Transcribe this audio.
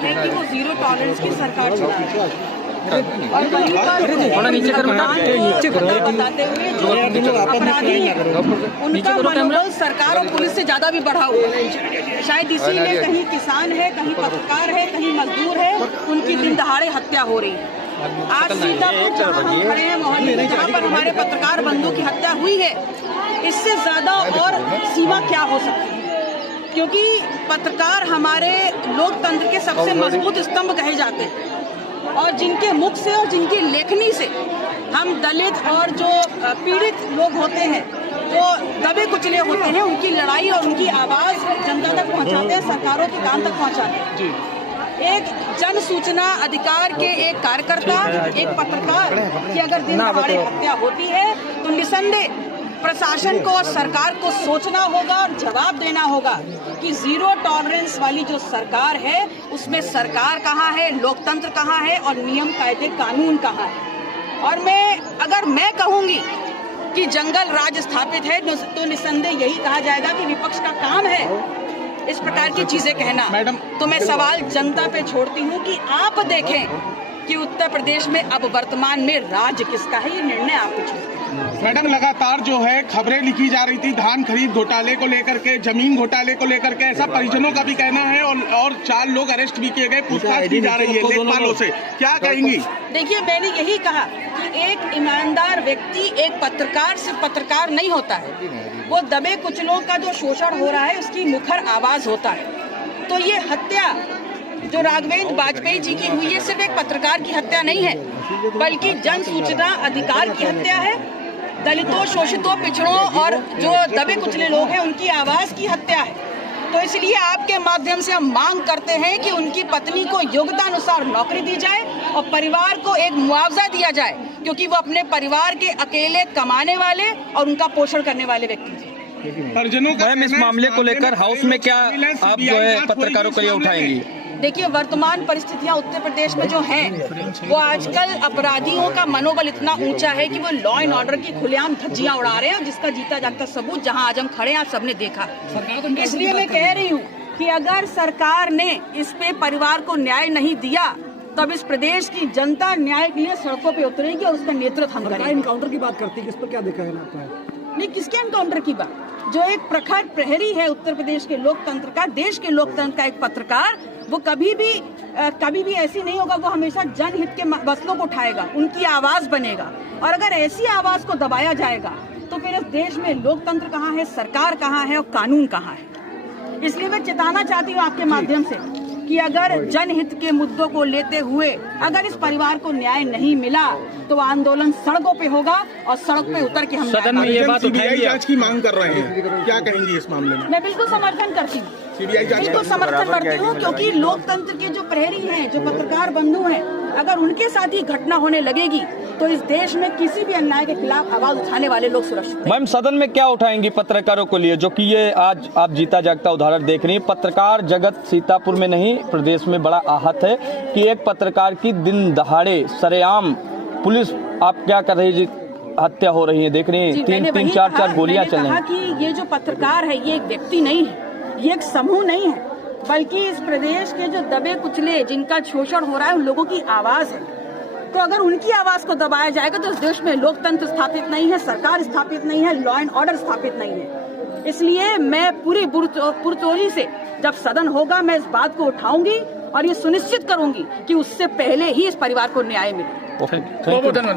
है कि वो जीरो टॉलरेंस की सरकार चला रही है। और थोड़ा नीचे करो, बताते हुए जो अपराधी हैं उनका मनोबल सरकार और पुलिस से ज्यादा भी बढ़ा हुआ है। शायद इसीलिए कहीं किसान है, कहीं पत्रकार है, कहीं मजदूर है, उनकी दिन दहाड़े हत्या हो रही है। आज सीतापुर जहाँ हम खड़े हैं मोहल्ले में, जहाँ पर हमारे पत्रकार बंधु की हत्या हुई है, इससे ज्यादा और सीमा क्या हो सकती है? क्योंकि पत्रकार हमारे लोकतंत्र के सबसे मजबूत स्तंभ कहे जाते हैं और जिनके मुख से और जिनकी लेखनी से हम दलित और जो पीड़ित लोग होते हैं, जो दबे कुचले होते हैं, उनकी लड़ाई और उनकी आवाज जनता तक पहुंचाते हैं, सरकारों के कान तक पहुंचाते हैं। एक जन सूचना अधिकार के एक कार्यकर्ता, एक पत्रकार की अगर दिन दहाड़े हत्या होती है तो निसंदेह प्रशासन को और सरकार को सोचना होगा और जवाब देना होगा कि जीरो टॉलरेंस वाली जो सरकार है उसमें सरकार कहाँ है, लोकतंत्र कहाँ है और नियम कायदे कानून कहाँ है। और अगर मैं कहूँगी कि जंगल राज स्थापित है तो निसंदेह यही कहा जाएगा कि विपक्ष का काम है इस प्रकार की चीजें कहना। तो मैं सवाल जनता पे छोड़ती हूँ कि आप देखें कि उत्तर प्रदेश में अब वर्तमान में राज किसका है, ये निर्णय आप छोड़ें। मैडम, लगातार जो है खबरें लिखी जा रही थी धान खरीद घोटाले को लेकर के, जमीन घोटाले को लेकर के, ऐसा परिजनों का भी कहना है और 4 लोग अरेस्ट भी किए गए, पूछताछ की जा रही है लेखपालों से, क्या कहेंगी? देखिए, मैंने यही कहा कि एक ईमानदार व्यक्ति एक पत्रकार सिर्फ पत्रकार नहीं होता है, वो दबे कुचलों का जो शोषण हो रहा है उसकी मुखर आवाज होता है। तो ये हत्या जो राघवेंद्र वाजपेयी जी की हुई है सिर्फ एक पत्रकार की हत्या नहीं है, बल्कि जन सूचना अधिकार की हत्या है, दलितों, शोषितों, पिछड़ों और जो दबे कुचले लोग हैं उनकी आवाज की हत्या है। तो इसलिए आपके माध्यम से हम मांग करते हैं कि उनकी पत्नी को योग्यता अनुसार नौकरी दी जाए और परिवार को एक मुआवजा दिया जाए, क्योंकि वो अपने परिवार के अकेले कमाने वाले और उनका पोषण करने वाले व्यक्ति थे। मैम, इस मामले को लेकर हाउस में क्या आप जो है पत्रकारों के लिए उठाएंगी? देखिए, वर्तमान परिस्थितियां उत्तर प्रदेश में जो हैं, वो आजकल अपराधियों का मनोबल इतना ऊंचा है कि वो लॉ एंड ऑर्डर की खुलेआम धज्जियां उड़ा रहे हैं, जिसका जीता जागता सबूत जहां आज हम खड़े हैं, आप सबने देखा। इसलिए मैं कह रही हूँ कि अगर सरकार ने इस पे परिवार को न्याय नहीं दिया तब इस प्रदेश की जनता न्याय के लिए सड़कों पे उतरेगी और उसका नेतृत्व हम करेंगे। एनकाउंटर की बात करती है, इस पर क्या देखा है आपका? नहीं, किसके एनकाउंटर की बात? जो एक प्रखर प्रहरी है उत्तर प्रदेश के लोकतंत्र का, देश के लोकतंत्र का एक पत्रकार, वो कभी भी ऐसी नहीं होगा, वो हमेशा जनहित के मसलों को उठाएगा, उनकी आवाज बनेगा। और अगर ऐसी आवाज को दबाया जाएगा तो फिर इस देश में लोकतंत्र कहाँ है, सरकार कहाँ है और कानून कहाँ है। इसलिए मैं चेताना चाहती हूँ आपके माध्यम से कि अगर जनहित के मुद्दों को लेते हुए अगर इस परिवार को न्याय नहीं मिला तो आंदोलन सड़कों पे होगा और सड़क पे उतर के हम सदन में ये बात सीबीआई जांच की मांग कर रहे हैं, क्या कहेंगी इस मामले में? मैं बिल्कुल समर्थन करती हूँ, सीबीआई जांच बिल्कुल समर्थन करती हूँ, क्योंकि लोकतंत्र के जो प्रहरी हैं, जो पत्रकार बंधु हैं, अगर उनके साथ ही घटना होने लगेगी तो इस देश में किसी भी अन्याय के खिलाफ आवाज उठाने वाले लोग सुरक्षित हैं। मैम, सदन में क्या उठाएंगी पत्रकारों को लिए, जो कि ये आज आप जीता जागता उदाहरण देख रही हैं? पत्रकार जगत सीतापुर में नहीं, प्रदेश में बड़ा आहत है कि एक पत्रकार की दिन दहाड़े सरेआम पुलिस आप क्या कर रही है, हत्या हो रही है, देख रही है, 3-3, 4-4 गोलियां चल रही हैं। कि ये जो पत्रकार है ये एक व्यक्ति नहीं है, ये एक समूह नहीं है, बल्कि इस प्रदेश के जो दबे कुचले, जिनका शोषण हो रहा है, उन लोगों की आवाज है। तो अगर उनकी आवाज को दबाया जाएगा तो इस देश में लोकतंत्र स्थापित नहीं है, सरकार स्थापित नहीं है, लॉ एंड ऑर्डर स्थापित नहीं है। इसलिए मैं पूरी पुरजोरी से जब सदन होगा मैं इस बात को उठाऊंगी और ये सुनिश्चित करूंगी कि उससे पहले ही इस परिवार को न्याय मिले।